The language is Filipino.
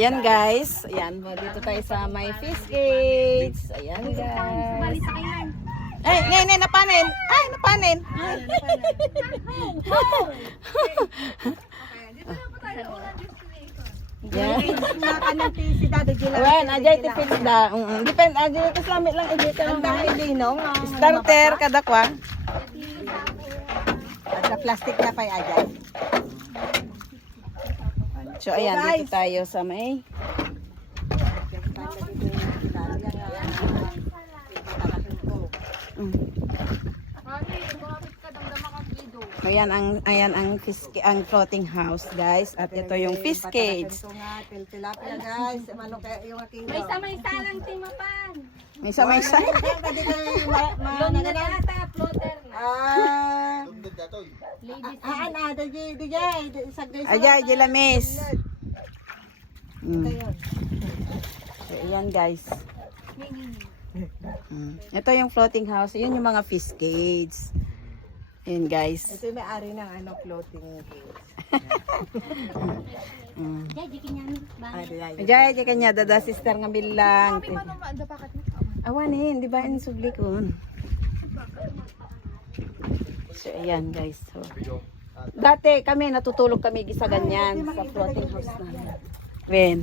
Ayan guys, ayan, dito tayo sa may fish cage. Ayan guys. Ay, napanin. Ay, napanin. Yan. Ayan, ajay tipid da. Depend, ajay ito slamit lang. Ang dami linong. Starter, kadakwa. At sa plastic na pa ajay. So ayan, dito tayo sa may ayan ang fish, ang floating house guys, at ito yung fish cage. Tilapia guys, manok yung aking. May samay-salang timapan. May samay-sa. Floater na. Ajay, jilamis. So ayan guys. Ito yung floating house, yun yung mga fish cage. Ayan guys. Ito yung may-ari ng floating cage. Ajay, di kanya dada sister nga bilang. Awanin, di ba in sugli ko. So ayan guys. So, dati kami natutulog kami sa ganyan sa floating house namin. Wen.